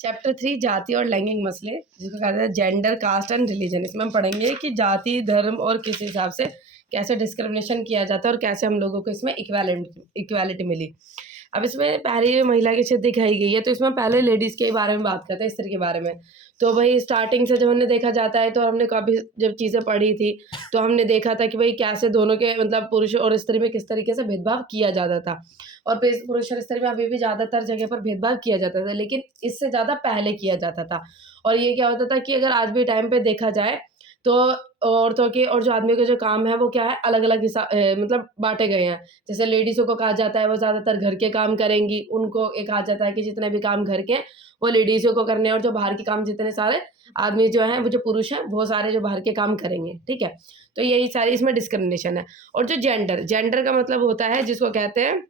Chapter 3 जाति और लैंगिक मसले, जिसको कहते हैं जेंडर, कास्ट एंड रिलीजन। इसमें हम पढ़ेंगे कि जाति, धर्म और किस हिसाब से कैसे डिस्क्रिमिनेशन किया जाता है और कैसे हम लोगों को इसमें इक्वालिटी मिली। अब इसमें पहले महिला की क्षेत्र दिखाई गई है, तो इसमें पहले लेडीज़ के बारे में बात करते हैं, स्त्री के बारे में। तो भाई स्टार्टिंग से जब हमने देखा जाता है, तो हमने काफ़ी जब चीज़ें पढ़ी थी, तो हमने देखा था कि भाई कैसे दोनों के मतलब पुरुष और स्त्री में किस तरीके से भेदभाव किया जाता था। और पुरुष और स्त्री में अभी भी ज़्यादातर जगह पर भेदभाव किया जाता था, लेकिन इससे ज़्यादा पहले किया जाता था। और ये क्या होता था कि अगर आज भी टाइम पे देखा जाए, तो औरतों के और जो आदमियों के जो काम है वो क्या है, अलग-अलग मतलब बाँटे गए हैं। जैसे लेडीज़ों को कहा जाता है वो ज़्यादातर घर के काम करेंगी, उनको ये कहा जाता है कि जितने भी काम घर के हैं वो लेडीज़ों को करने हैं, और जो बाहर के काम जितने सारे आदमी जो हैं, वो जो पुरुष हैं, वो सारे जो बाहर के काम करेंगे, ठीक है? तो यही सारी इसमें डिस्क्रिमिनेशन है। और जो जेंडर का मतलब होता है, जिसको कहते हैं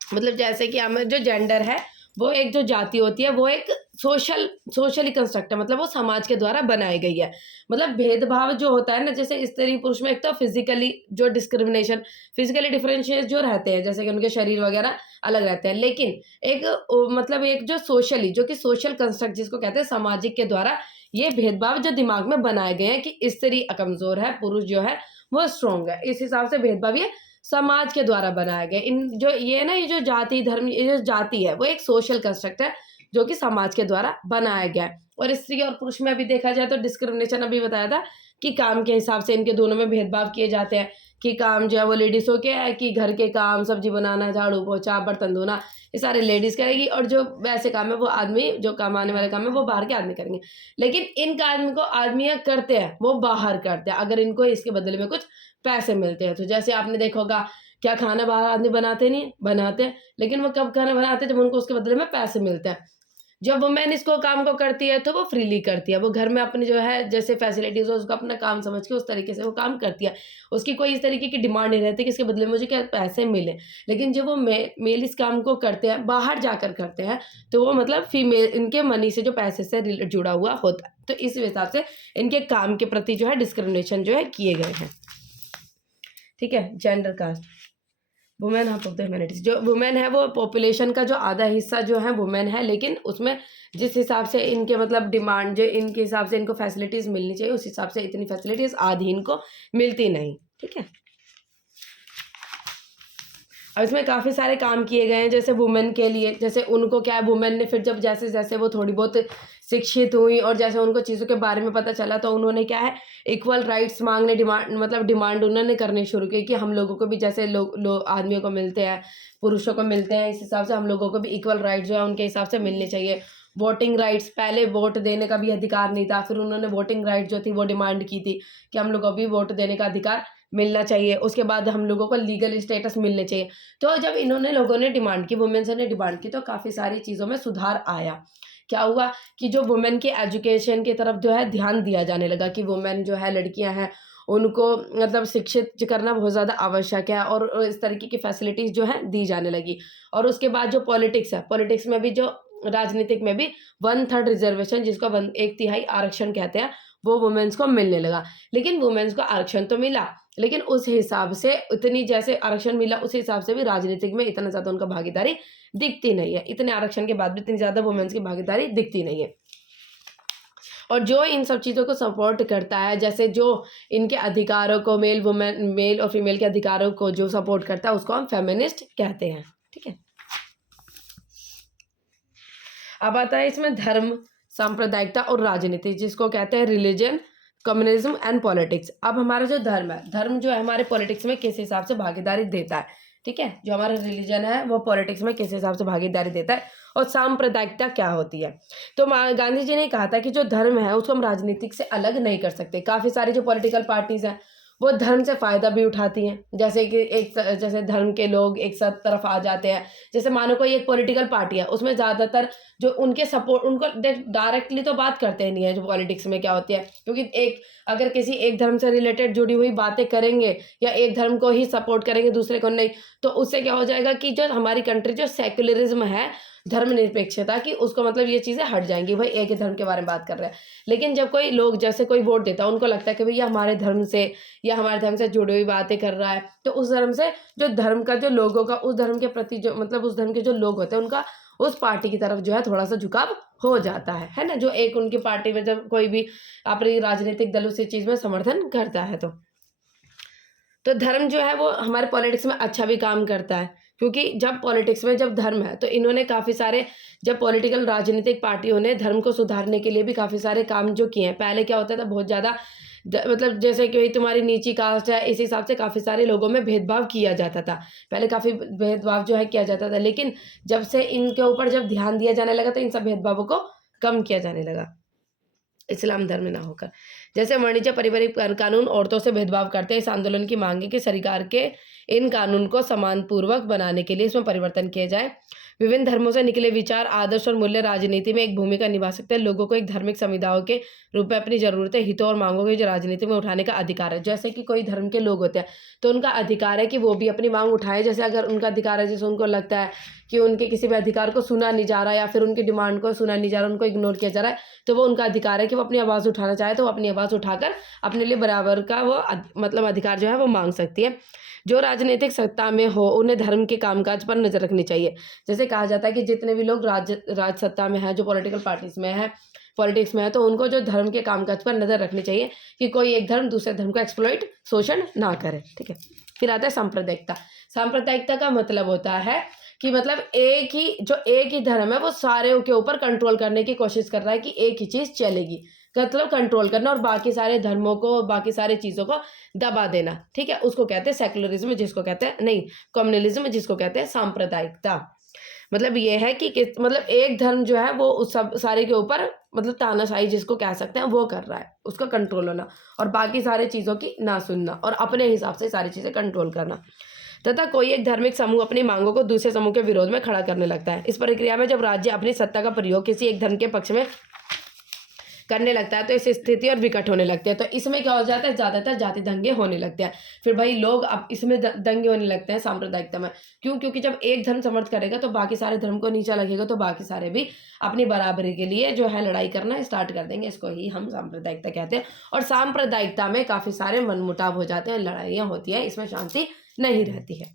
मतलब जैसे कि हम जो जेंडर है, वो एक जो जाति होती है, वो एक सोशली कंस्ट्रक्ट है, मतलब वो समाज के द्वारा बनाई गई है। मतलब भेदभाव जो होता है ना, जैसे स्त्री पुरुष में एक तो फिजिकली जो डिस्क्रिमिनेशन, फिजिकली डिफरेंशिएट जो रहते हैं, जैसे कि उनके शरीर वगैरह अलग रहते हैं, लेकिन एक मतलब एक जो सोशली, जो कि सोशल कंस्ट्रक्ट जिसको कहते हैं, सामाजिक के द्वारा ये भेदभाव जो दिमाग में बनाए गए हैं कि स्त्री कमजोर है, पुरुष जो है वो स्ट्रॉन्ग है, इस हिसाब से भेदभाव ये समाज के द्वारा बनाया गया। इन जो ये ना, ये जो जाति धर्म, ये जो जाति है, वो एक सोशल कंस्ट्रक्ट है जो कि समाज के द्वारा बनाया गया है। और स्त्री और पुरुष में अभी देखा जाए तो डिस्क्रिमिनेशन अभी बताया था कि काम के हिसाब से इनके दोनों में भेदभाव किए जाते हैं, कि काम जो है वो लेडीज़ों के है, कि घर के काम, सब्जी बनाना, झाड़ू पोछा, बर्तन धोना, ये सारे लेडीज़ करेगी, और जो वैसे काम है वो आदमी, जो कमाने वाले काम है वो बाहर के आदमी करेंगे। लेकिन इन काम को आदमियाँ करते हैं, वो बाहर करते हैं, अगर इनको इसके बदले में कुछ पैसे मिलते हैं। तो जैसे आपने देखा होगा, क्या खाना बाहर आदमी बनाते नहीं? बनाते हैं, लेकिन वो कब खाना बनाते हैं, जब उनको उसके बदले में पैसे मिलते हैं। जब वुमेन इसको काम को करती है, तो वो फ्रीली करती है, वो घर में अपनी जो है जैसे फैसिलिटीज़ हो, उसको अपना काम समझ के उस तरीके से वो काम करती है। उसकी कोई इस तरीके की डिमांड नहीं रहती कि इसके बदले में मुझे क्या पैसे मिले। लेकिन जब वो मेल इस काम को करते हैं, बाहर जाकर करते हैं, तो वो मतलब फीमेल इनके मनी से, जो पैसे से जुड़ा हुआ होता है। तो इस हिसाब से इनके काम के प्रति जो है डिस्क्रिमिनेशन जो है किए गए हैं, ठीक है। Gender cast, women half of the humanities, जो वुमेन है वो पॉपुलेशन का जो आधा हिस्सा जो है वुमेन है, लेकिन उसमें जिस हिसाब से इनके मतलब डिमांड, जो इनके हिसाब से इनको फैसिलिटीज़ मिलनी चाहिए, उस हिसाब से इतनी फैसिलिटीज़ आधी इनको मिलती नहीं, ठीक है। अब इसमें काफ़ी सारे काम किए गए हैं, जैसे वुमेन के लिए, जैसे उनको क्या है, वुमेन ने फिर जब जैसे जैसे वो थोड़ी बहुत शिक्षित हुई और जैसे उनको चीज़ों के बारे में पता चला, तो उन्होंने क्या है, इक्वल राइट्स मांगने, डिमांड उन्होंने करनी शुरू की कि हम लोगों को भी जैसे आदमियों को मिलते हैं, पुरुषों को मिलते हैं, इस हिसाब से हम लोगों को भी इक्वल राइट जो है उनके हिसाब से मिलने चाहिए। वोटिंग राइट्स, पहले वोट देने का भी अधिकार नहीं था, फिर उन्होंने वोटिंग राइट जो थी वो डिमांड की थी कि हम लोगों को भी वोट देने का अधिकार मिलना चाहिए, उसके बाद हम लोगों को लीगल स्टेटस मिलने चाहिए। तो जब इन्होंने लोगों ने डिमांड की, वुमेन्स ने डिमांड की, तो काफ़ी सारी चीज़ों में सुधार आया। क्या हुआ कि जो वुमेन के एजुकेशन की तरफ जो है ध्यान दिया जाने लगा, कि वुमेन जो है, लड़कियां हैं, उनको मतलब शिक्षित करना बहुत ज़्यादा आवश्यक है, और इस तरीके की फैसिलिटीज़ जो है दी जाने लगी। और उसके बाद जो पॉलिटिक्स है, पॉलिटिक्स में भी जो राजनीतिक में भी 1/3 रिजर्वेशन, जिसको 1/3 आरक्षण कहते हैं, वो वुमेन्स को मिलने लगा। लेकिन वुमेन्स को आरक्षण तो मिला, लेकिन उस हिसाब से इतनी, जैसे आरक्षण मिला उस हिसाब से भी राजनीतिक में इतना ज़्यादा उनका भागीदारी दिखती नहीं है। इतने आरक्षण के बाद भी इतनी ज़्यादा वुमेन्स की भागीदारी दिखती नहीं है। और जो इन सब चीज़ों को सपोर्ट करता है, जैसे जो इनके अधिकारों को, मेल और फीमेल के अधिकारों को जो सपोर्ट करता है, उसको हम फेमिनिस्ट कहते हैं, ठीक है। अब आता है इसमें धर्म, सांप्रदायिकता और राजनीति, जिसको कहते हैं रिलीजन, कम्युनिज्म एंड पॉलिटिक्स। अब हमारा जो धर्म है, धर्म जो है हमारे पॉलिटिक्स में किस हिसाब से भागीदारी देता है, ठीक है। जो हमारा रिलीजन है वो पॉलिटिक्स में किस हिसाब से भागीदारी देता है, और सांप्रदायिकता क्या होती है। तो गांधी जी ने कहा था कि जो धर्म है उसको हम राजनीतिक से अलग नहीं कर सकते। काफ़ी सारी जो पॉलिटिकल पार्टीज हैं वो धर्म से फ़ायदा भी उठाती हैं, जैसे कि जैसे धर्म के लोग एक साथ तरफ आ जाते हैं। जैसे मानो कोई एक पॉलिटिकल पार्टी है, उसमें ज़्यादातर जो उनके सपोर्ट, उनको डायरेक्टली तो बात करते नहीं है, जो पॉलिटिक्स में क्या होती है, क्योंकि अगर किसी एक धर्म से रिलेटेड जुड़ी हुई बातें करेंगे, या एक धर्म को ही सपोर्ट करेंगे, दूसरे को नहीं, तो उससे क्या हो जाएगा कि जो हमारी कंट्री जो सेक्युलरिज्म है, धर्मनिरपेक्षता की, उसको मतलब ये चीज़ें हट जाएंगी, भाई एक ही धर्म के बारे में बात कर रहे हैं। लेकिन जब कोई लोग, जैसे कोई वोट देता है, उनको लगता है कि भैया हमारे धर्म से, या हमारे धर्म से जुड़ी हुई बातें कर रहा है, तो उस धर्म से, जो धर्म का जो लोगों का, उस धर्म के प्रति जो मतलब उस धर्म के जो लोग होते हैं, उनका उस पार्टी की तरफ जो है थोड़ा सा झुकाव हो जाता है ना, जो एक उनकी पार्टी में जब कोई भी अपनी राजनीतिक दल उसी चीज़ में समर्थन करता है तो धर्म जो है वो हमारे पॉलिटिक्स में अच्छा भी काम करता है, क्योंकि जब पॉलिटिक्स में जब धर्म है तो इन्होंने काफ़ी सारे, जब पॉलिटिकल राजनीतिक पार्टियों ने धर्म को सुधारने के लिए भी काफ़ी सारे काम जो किए हैं। पहले क्या होता था, बहुत ज़्यादा मतलब जैसे कि भाई तुम्हारी नीची कास्ट है, इस हिसाब से काफ़ी सारे लोगों में भेदभाव किया जाता था। पहले काफ़ी भेदभाव जो है किया जाता था, लेकिन जब से इनके ऊपर जब ध्यान दिया जाने लगा तो इन सब भेदभावों को कम किया जाने लगा, इस्लाम धर्म में ना होकर। जैसे वाणिज्य पारिवारिक कानून औरतों से भेदभाव करते हैं। इस आंदोलन की मांग है कि सरकार के इन कानून को समानपूर्वक बनाने के लिए इसमें परिवर्तन किए जाए। विभिन्न धर्मों से निकले विचार, आदर्श और मूल्य राजनीति में एक भूमिका निभा सकते हैं। लोगों को एक धार्मिक समुदायों के रूप में अपनी ज़रूरतें, हितों और मांगों को जो राजनीति में उठाने का अधिकार है। जैसे कि कोई धर्म के लोग होते हैं तो उनका अधिकार है कि वो भी अपनी मांग उठाएं। जैसे अगर उनका अधिकार है, जैसे उनको लगता है कि उनके किसी भी अधिकार को सुना नहीं जा रहा या फिर उनकी डिमांड को सुना नहीं जा रहा, उनको इग्नोर किया जा रहा है, तो वो उनका अधिकार है कि वो अपनी आवाज़ उठाना चाहे तो वो अपनी आवाज़ उठाकर अपने लिए बराबर का वो मतलब अधिकार जो है वो मांग सकती है। जो राजनीतिक सत्ता में हो उन्हें धर्म के कामकाज पर नज़र रखनी चाहिए। जैसे कहा जाता है कि जितने भी लोग राज सत्ता में हैं, जो पॉलिटिकल पार्टीज में है, पॉलिटिक्स में है, तो उनको जो धर्म के कामकाज पर नज़र रखनी चाहिए कि कोई एक धर्म दूसरे धर्म को एक्सप्लॉइट, शोषण ना करे। ठीक है, फिर आता है सांप्रदायिकता। सांप्रदायिकता का मतलब होता है कि मतलब एक ही धर्म है वो सारे के ऊपर कंट्रोल करने की कोशिश कर रहा है कि एक ही चीज़ चलेगी, मतलब कंट्रोल करना और बाकी सारे धर्मों को, बाकी सारी चीज़ों को दबा देना। ठीक है, उसको कहते हैं सेकुलरिज्म, जिसको कहते हैं नहीं कम्युनलिज्म, जिसको कहते हैं सांप्रदायिकता। मतलब ये है कि मतलब एक धर्म जो है वो उस सब सारे के ऊपर मतलब तानाशाही जिसको कह सकते हैं वो कर रहा है, उसका कंट्रोल होना और बाकी सारे चीज़ों की ना सुनना और अपने हिसाब से सारी चीज़ें कंट्रोल करना। तथा कोई एक धार्मिक समूह अपनी मांगों को दूसरे समूह के विरोध में खड़ा करने लगता है। इस प्रक्रिया में जब राज्य अपनी सत्ता का प्रयोग किसी एक धर्म के पक्ष में करने लगता है तो इस स्थिति और विकट होने लगते हैं। तो इसमें क्या हो जाता है, ज़्यादातर जाति दंगे होने लगते हैं। फिर भाई लोग अब इसमें दंगे होने लगते हैं सांप्रदायिकता में। क्यों? क्योंकि जब एक धर्म समर्थ करेगा तो बाकी सारे धर्म को नीचा लगेगा, तो बाकी सारे भी अपनी बराबरी के लिए जो है लड़ाई करना स्टार्ट कर देंगे। इसको ही हम सांप्रदायिकता कहते हैं। और सांप्रदायिकता में काफ़ी सारे मनमुटाव हो जाते हैं, लड़ाइयाँ होती हैं, इसमें शांति नहीं रहती है।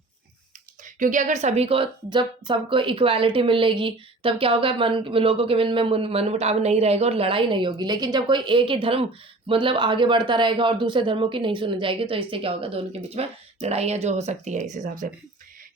क्योंकि अगर सभी को, जब सबको इक्वालिटी मिलेगी तब क्या होगा, लोगों के मन में मनमुटाव नहीं रहेगा और लड़ाई नहीं होगी। लेकिन जब कोई एक ही धर्म मतलब आगे बढ़ता रहेगा और दूसरे धर्मों की नहीं सुनी जाएगी तो इससे क्या होगा, दोनों के बीच में लड़ाइयाँ जो हो सकती है। इस हिसाब से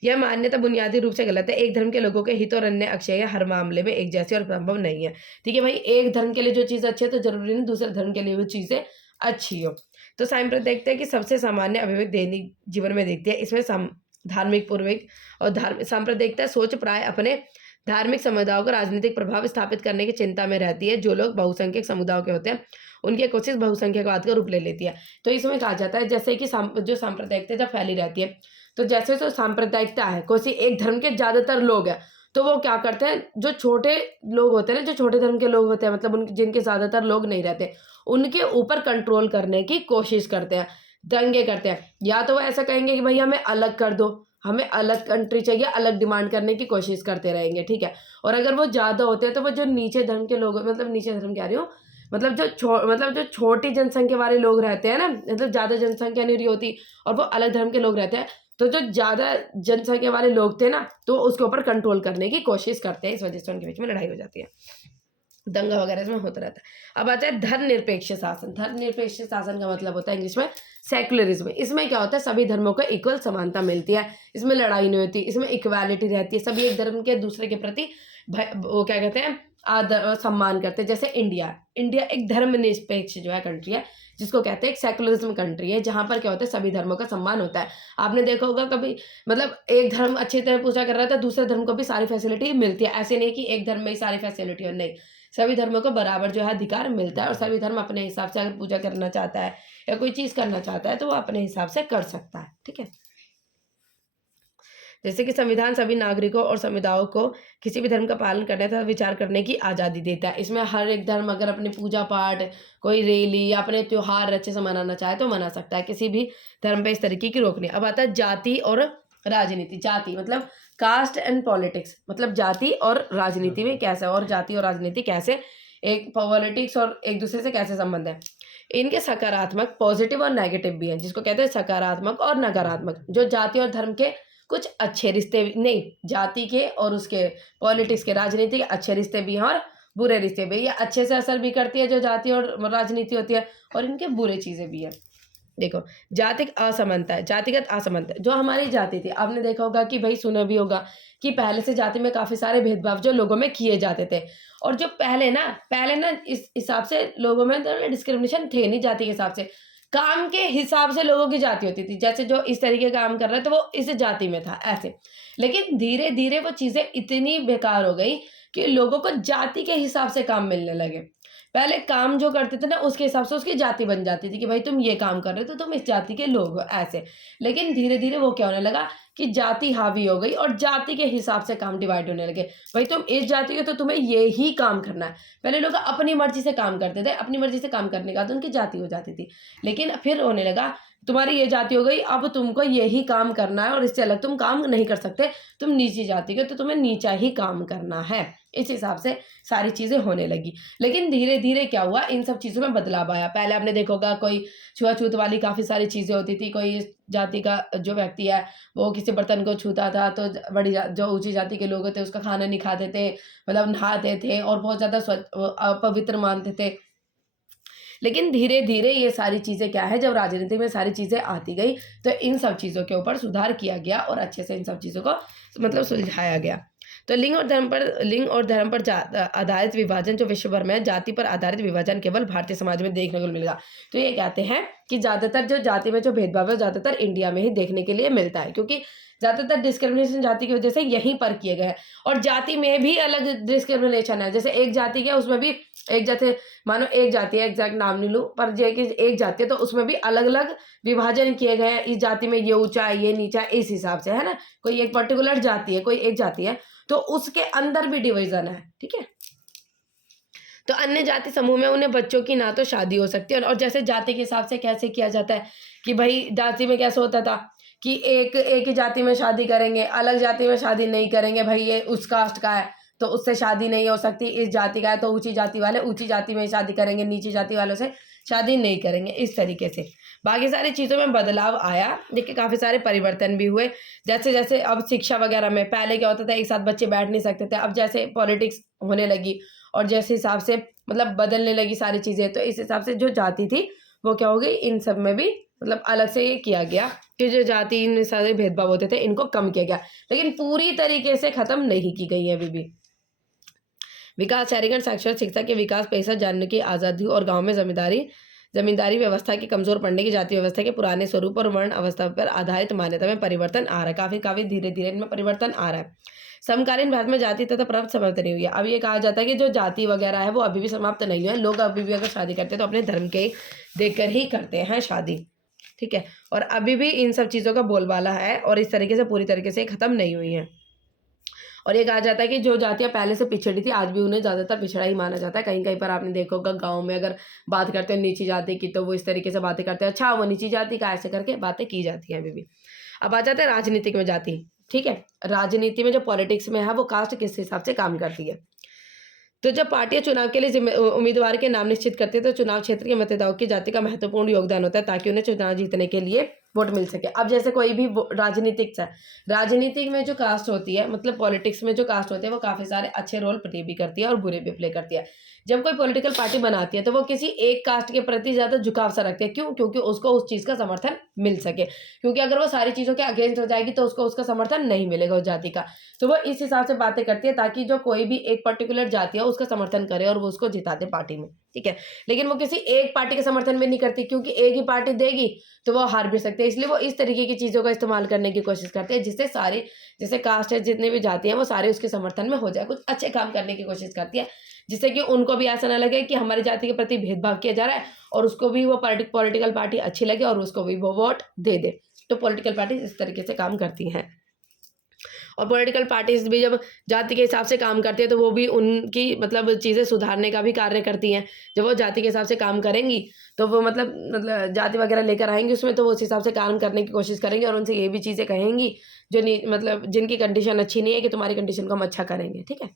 यह मान्यता बुनियादी रूप से गलत है। एक धर्म के लोगों के हित और अन्य अक्षय हर मामले में एक जैसी और संभव नहीं है। ठीक है भाई, एक धर्म के लिए जो चीज़ अच्छी है तो जरूरी नहीं दूसरे धर्म के लिए वो चीज़ें अच्छी हो। तो सांप्रदायिकता है कि सबसे सामान्य अभिव्यक्ति दैनिक जीवन में देखते हैं। इसमें धार्मिक पूर्वक और सांप्रदायिकता सोच प्राय अपने धार्मिक समुदायों को राजनीतिक प्रभाव स्थापित करने की चिंता में रहती है। जो लोग बहुसंख्यक समुदायों के होते हैं उनकी कोशिश बहुसंख्यकवाद का रूप ले लेती है। तो इसमें कहा जाता है जैसे कि जो सांप्रदायिकता जब फैली रहती है तो जैसे जो सांप्रदायिकता है, कोई एक धर्म के ज़्यादातर लोग हैं तो वो क्या करते हैं, जो छोटे लोग होते हैं ना, जो छोटे धर्म के लोग होते हैं, मतलब उन जिनके ज़्यादातर लोग नहीं रहते, उनके ऊपर कंट्रोल करने की कोशिश करते हैं, दंगे करते हैं। या तो वो ऐसा कहेंगे कि भाई हमें अलग कर दो, हमें अलग कंट्री चाहिए, अलग डिमांड करने की कोशिश करते रहेंगे। ठीक है, और अगर वो ज़्यादा होते हैं तो वो जो नीचे धर्म के लोग, मतलब नीचे धर्म कह रही हूँ, मतलब जो छोटी जनसंख्या वाले लोग रहते हैं ना, मतलब ज़्यादा जनसंख्या नहीं रही होती और वो अलग धर्म के लोग रहते हैं, तो जो ज़्यादा जनसंख्या वाले लोग थे ना तो उसके ऊपर कंट्रोल करने की कोशिश करते हैं। इस वजह से उनके बीच में लड़ाई हो जाती है, दंगा वगैरह इसमें होता रहता है। अब आता है धर्मनिरपेक्ष शासन। धर्मनिरपेक्ष शासन का मतलब होता है इंग्लिश में सेकुलरिज्म। इसमें क्या होता है, सभी धर्मों को इक्वल समानता मिलती है, इसमें लड़ाई नहीं होती, इसमें इक्वालिटी रहती है, सभी एक धर्म के दूसरे के प्रति वो क्या कहते हैं, आदर सम्मान करते हैं। जैसे इंडिया एक धर्मनिरपेक्ष जो है कंट्री है, जिसको कहते हैं एक सेकुलरिज्म कंट्री है, जहाँ पर क्या होता है सभी धर्मों का सम्मान होता है। आपने देखा होगा कभी, मतलब एक धर्म अच्छी तरह पूजा कर रहा था, दूसरे धर्म को भी सारी फैसिलिटी मिलती है। ऐसे नहीं कि एक धर्म में ही सारी फैसिलिटी हो, नहीं, सभी धर्मों को बराबर जो है अधिकार मिलता है और सभी धर्म अपने हिसाब से अगर पूजा करना चाहता है या कोई चीज़ करना चाहता है तो वो अपने हिसाब से कर सकता है। ठीक है, जैसे कि संविधान सभी नागरिकों और समुदायों को किसी भी धर्म का पालन करने तथा विचार करने की आज़ादी देता है। इसमें हर एक धर्म अगर अपनी पूजा पाठ, कोई रैली या अपने त्योहार अच्छे से मनाना चाहे तो मना सकता है, किसी भी धर्म पे इस तरीके की रोक नहीं। अब आता है जाति और राजनीति। जाति मतलब कास्ट एंड पॉलिटिक्स, मतलब जाति और राजनीति में कैसे, और जाति और राजनीति कैसे एक पॉलिटिक्स और एक दूसरे से कैसे संबंध है। इनके सकारात्मक, पॉजिटिव और नेगेटिव भी हैं, जिसको कहते हैं सकारात्मक और नकारात्मक। जो जाति और धर्म के कुछ अच्छे रिश्ते नहीं, जाति के और उसके पॉलिटिक्स के, राजनीति के अच्छे रिश्ते भी हैं और बुरे रिश्ते भी। ये अच्छे से असर भी करती है जो जाति और राजनीति होती है, और इनके बुरे चीज़ें भी हैं। देखो, जातिक असमानता है, जातिगत असमानता जो हमारी जाति थी, आपने देखा होगा कि भाई सुना भी होगा कि पहले से जाति में काफ़ी सारे भेदभाव जो लोगों में किए जाते थे। और जो पहले ना इस हिसाब से लोगों में तो डिस्क्रिमिनेशन थे नहीं जाति के हिसाब से, काम के हिसाब से लोगों की जाति होती थी। जैसे जो इस तरीके का काम कर रहा है तो वो इस जाति में था, ऐसे। लेकिन धीरे-धीरे वो चीज़ें इतनी बेकार हो गई कि लोगों को जाति के हिसाब से काम मिलने लगे। पहले काम जो करते थे ना उसके हिसाब से उसकी जाति बन जाती थी कि भाई तुम ये काम कर रहे हो तो तुम इस जाति के लोग हो, ऐसे। लेकिन धीरे-धीरे वो क्या होने लगा कि जाति हावी हो गई और जाति के हिसाब से काम डिवाइड होने लगे। भाई तुम इस जाति के तो तुम्हें ये ही काम करना है। पहले लोग अपनी मर्ज़ी से काम करते थे, अपनी मर्ज़ी से काम करने के बाद उनकी जाति हो जाती थी। लेकिन फिर होने लगा तुम्हारी ये जाति हो गई, अब तुमको यही काम करना है और इससे अलग तुम काम नहीं कर सकते। तुम नीची जाति के तो तुम्हें नीचा ही काम करना है। इस हिसाब से सारी चीज़ें होने लगी। लेकिन धीरे-धीरे क्या हुआ, इन सब चीज़ों में बदलाव आया। पहले आपने देखा होगा कोई छुआ-छूत वाली काफ़ी सारी चीज़ें होती थी। कोई इस जाति का जो व्यक्ति है वो किसी बर्तन को छूता था तो जो ऊँची जाति के लोग होते उसका खाना नहीं खाते थे, मतलब नहाते थे और बहुत ज़्यादा अपवित्र मानते थे। लेकिन धीरे-धीरे ये सारी चीज़ें क्या है, जब राजनीति में सारी चीज़ें आती गई तो इन सब चीज़ों के ऊपर सुधार किया गया और अच्छे से इन सब चीज़ों को मतलब सुलझाया गया। तो लिंग और धर्म पर आधारित विभाजन जो विश्व भर में है, जाति पर आधारित विभाजन केवल भारतीय समाज में देखने को मिलेगा। तो ये कहते हैं कि ज़्यादातर जो जाति में जो भेदभाव है ज़्यादातर इंडिया में ही देखने के लिए मिलता है, क्योंकि ज़्यादातर डिस्क्रिमिनेशन जाति की वजह से यहीं पर किए गए हैं। और जाति में भी अलग डिस्क्रिमिनेशन है। जैसे एक जाति क्या उसमें भी एक, जैसे मानो एक जाति है, एग्जैक्ट नाम नहीं लूँ, पर जो कि एक जाति है तो उसमें भी अलग-अलग विभाजन किए गए हैं। इस जाति में ये ऊँचा है, ये नीचा है, इस हिसाब से, है ना? कोई एक पर्टिकुलर जाति है, कोई एक जाति है तो उसके अंदर भी डिवीज़न है, ठीक है? तो अन्य जाति समूह में उन्हें बच्चों की ना तो शादी हो सकती है, और जैसे जाति के हिसाब से कैसे किया जाता है कि भाई जाति में कैसे होता था कि एक ही जाति में शादी करेंगे, अलग जाति में शादी नहीं करेंगे। भाई ये उस कास्ट का है तो उससे शादी नहीं हो सकती, इस जाति का है तो ऊँची जाति वाले ऊँची जाति में ही शादी करेंगे, नीची जाति वालों से शादी नहीं करेंगे, इस तरीके से। बाकी सारी चीज़ों में बदलाव आया, देखिए काफ़ी सारे परिवर्तन भी हुए। जैसे-जैसे अब शिक्षा वगैरह में पहले क्या होता था, एक साथ बच्चे बैठ नहीं सकते थे, अब जैसे पॉलिटिक्स होने लगी और जैसे हिसाब से मतलब बदलने लगी सारी चीज़ें, तो इस हिसाब से जो जाति थी वो क्या हो गई, इन सब में भी मतलब अलग से ये किया गया कि जो जाति इन सारे भेदभाव होते थे इनको कम किया गया, लेकिन पूरी तरीके से ख़त्म नहीं की गई है अभी भी। विकास, शहरीकरण, साक्षरता, शिक्षा के विकास, पैसा जानने की आज़ादी और गाँव में जमींदारी व्यवस्था के कमज़ोर पड़ने की, जाति व्यवस्था के पुराने स्वरूप और वर्ण अवस्था पर आधारित मान्यता में परिवर्तन आ रहा है। काफ़ी धीरे-धीरे इनमें परिवर्तन आ रहा है। समकालीन भारत में जाति तथा प्रथा समाप्त नहीं हुई है। अब ये कहा जाता है कि जो जाति वगैरह है वो अभी भी समाप्त नहीं हुई है। लोग अभी भी अगर शादी करते हैं तो अपने धर्म के देखकर ही करते हैं शादी, ठीक है? और अभी भी इन सब चीज़ों का बोलबाला है और इस तरीके से पूरी तरीके से ख़त्म नहीं हुई हैं। और ये कहा जाता है कि जो जातियाँ पहले से पिछड़ी थी आज भी उन्हें ज़्यादातर पिछड़ा ही माना जाता है। कहीं-कहीं पर आपने देखा होगा गाँव में अगर बात करते हैं नीची जाति की तो वो इस तरीके से बातें करते हैं, अच्छा वो नीची जाति का, ऐसे करके बातें की जाती हैं अभी भी। अब आ जाते हैं राजनीतिक में जाति, ठीक है? राजनीति में जो पॉलिटिक्स में है वो कास्ट किस हिसाब से काम करती है। तो जब पार्टियां चुनाव के लिए उम्मीदवार के नाम निश्चित करती है तो चुनाव क्षेत्र के मतदाताओं की जाति का महत्वपूर्ण योगदान होता है ताकि उन्हें चुनाव जीतने के लिए वोट मिल सके। अब जैसे कोई भी राजनीतिक में जो कास्ट होती है, मतलब पॉलिटिक्स में जो कास्ट होती है वो काफ़ी सारे अच्छे रोल प्ले भी करती है और बुरे भी प्ले करती है। जब कोई पॉलिटिकल पार्टी बनाती है तो वो किसी एक कास्ट के प्रति ज़्यादा झुकाव सा रखती है। क्यों? क्योंकि उसको उस चीज़ का समर्थन मिल सके, क्योंकि अगर वो सारी चीज़ों के अगेंस्ट हो जाएगी तो उसको उसका समर्थन नहीं मिलेगा उस जाति का। तो वो इस हिसाब से बातें करती है ताकि जो कोई भी एक पर्टिकुलर जाति है उसका समर्थन करे और वो उसको जिता दे पार्टी में, ठीक है? लेकिन वो किसी एक पार्टी के समर्थन में नहीं करती, क्योंकि एक ही पार्टी देगी तो वो हार भी सकते हैं। इसलिए वो इस तरीके की चीज़ों का इस्तेमाल करने की कोशिश करते हैं जिससे सारे, जैसे कास्ट है जितने भी जाति हैं वो सारे उसके समर्थन में हो जाए, कुछ अच्छे काम करने की कोशिश करती है जिससे कि उनको भी ऐसा ना लगे कि हमारी जाति के प्रति भेदभाव किया जा रहा है और उसको भी वो पॉलिटिकल पार्टी अच्छी लगे और उसको भी वो वोट दे दे। तो पॉलिटिकल पार्टी इस तरीके से काम करती हैं। और पॉलिटिकल पार्टीज भी जब जाति के हिसाब से काम करती है तो वो भी उनकी मतलब चीज़ें सुधारने का भी कार्य करती हैं। जब वो जाति के हिसाब से काम करेंगी तो वो मतलब जाति वगैरह लेकर आएंगी उसमें, तो वो उस हिसाब से काम करने की कोशिश करेंगी और उनसे ये भी चीज़ें कहेंगी जो मतलब जिनकी कंडीशन अच्छी नहीं है कि तुम्हारी कंडीशन को हम अच्छा करेंगे, ठीक है?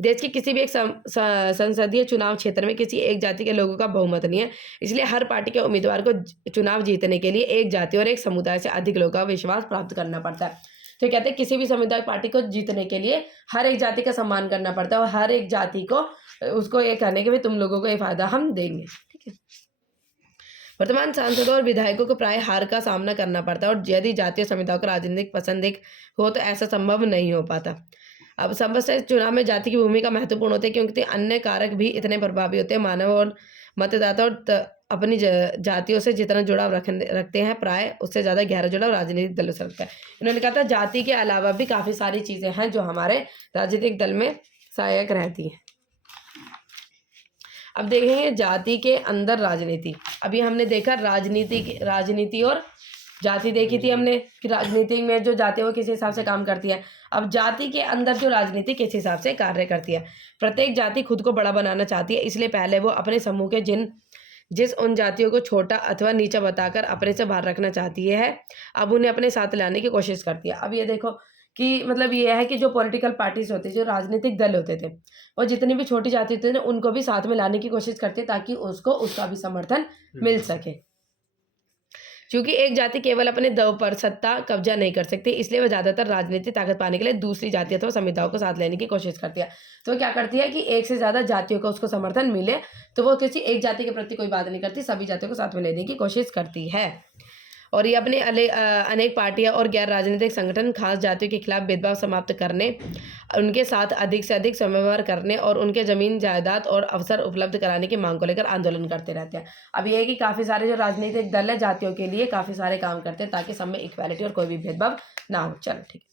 देश के किसी भी एक संसदीय चुनाव क्षेत्र में किसी एक जाति के लोगों का बहुमत नहीं है, इसलिए हर पार्टी के उम्मीदवार को चुनाव जीतने के लिए एक जाति और एक समुदाय से अधिक लोगों का विश्वास प्राप्त करना पड़ता है। तो कहते हैं किसी भी समुदाय पार्टी को जीतने के लिए हर एक जाति का सम्मान करना पड़ता है और हर एक जाति को उसको ये कहने के भी तुम लोगों को ये फायदा हम देंगे। ठीक है। वर्तमान सांसदों और विधायकों को प्राय हार का सामना करना पड़ता है और यदि जातीय समुदाय को राजनीतिक पसंद एक हो तो ऐसा संभव नहीं हो पाता। अब समस्या चुनाव में जाति की भूमिका महत्वपूर्ण होती है क्योंकि अन्य कारक भी इतने प्रभावी होते हैं। मानव और मतदाता और अपनी जातियों से जितना जुड़ाव रखते हैं प्राय उससे ज़्यादा गहरा जुड़ाव राजनीतिक दलों से रखता है। इन्होंने कहा था जाति के अलावा भी काफ़ी सारी चीज़ें हैं जो हमारे राजनीतिक दल में सहायक रहती हैं। अब देखेंगे जाति के अंदर राजनीति। अभी हमने देखा राजनीति और जाति देखी थी हमने कि राजनीति में जो जाति है वो किस हिसाब से काम करती है। अब जाति के अंदर जो राजनीति किस हिसाब से कार्य करती है। प्रत्येक जाति खुद को बड़ा बनाना चाहती है, इसलिए पहले वो अपने समूह के जिस उन जातियों को छोटा अथवा नीचा बताकर अपने से बाहर रखना चाहती है, अब उन्हें अपने साथ लाने की कोशिश करती है। अब ये देखो कि मतलब ये है कि जो पॉलिटिकल पार्टीज होती जो राजनीतिक दल होते थे वो जितनी भी छोटी जाति होती थी ना उनको भी साथ में लाने की कोशिश करते ताकि उसको उसका भी समर्थन मिल सके। क्योंकि एक जाति केवल अपने दम पर सत्ता कब्जा नहीं कर सकती, इसलिए वह ज़्यादातर राजनीतिक ताकत पाने के लिए दूसरी जाति अथवा समुदायों को साथ लेने की कोशिश करती है। तो क्या करती है कि एक से ज़्यादा जातियों को उसको समर्थन मिले तो वो किसी एक जाति के प्रति कोई बात नहीं करती, सभी जातियों को साथ में लेने की कोशिश करती है। और ये अपने अनेक पार्टियां और गैर राजनीतिक संगठन खास जातियों के खिलाफ भेदभाव समाप्त करने, उनके साथ अधिक से अधिक समन्वय करने और उनके ज़मीन जायदाद और अवसर उपलब्ध कराने की मांग को लेकर आंदोलन करते रहते हैं। अब ये है कि काफ़ी सारे जो राजनीतिक दल है जातियों के लिए काफ़ी सारे काम करते हैं ताकि सब में इक्वालिटी और कोई भी भेदभाव ना हो। चलो ठीक है।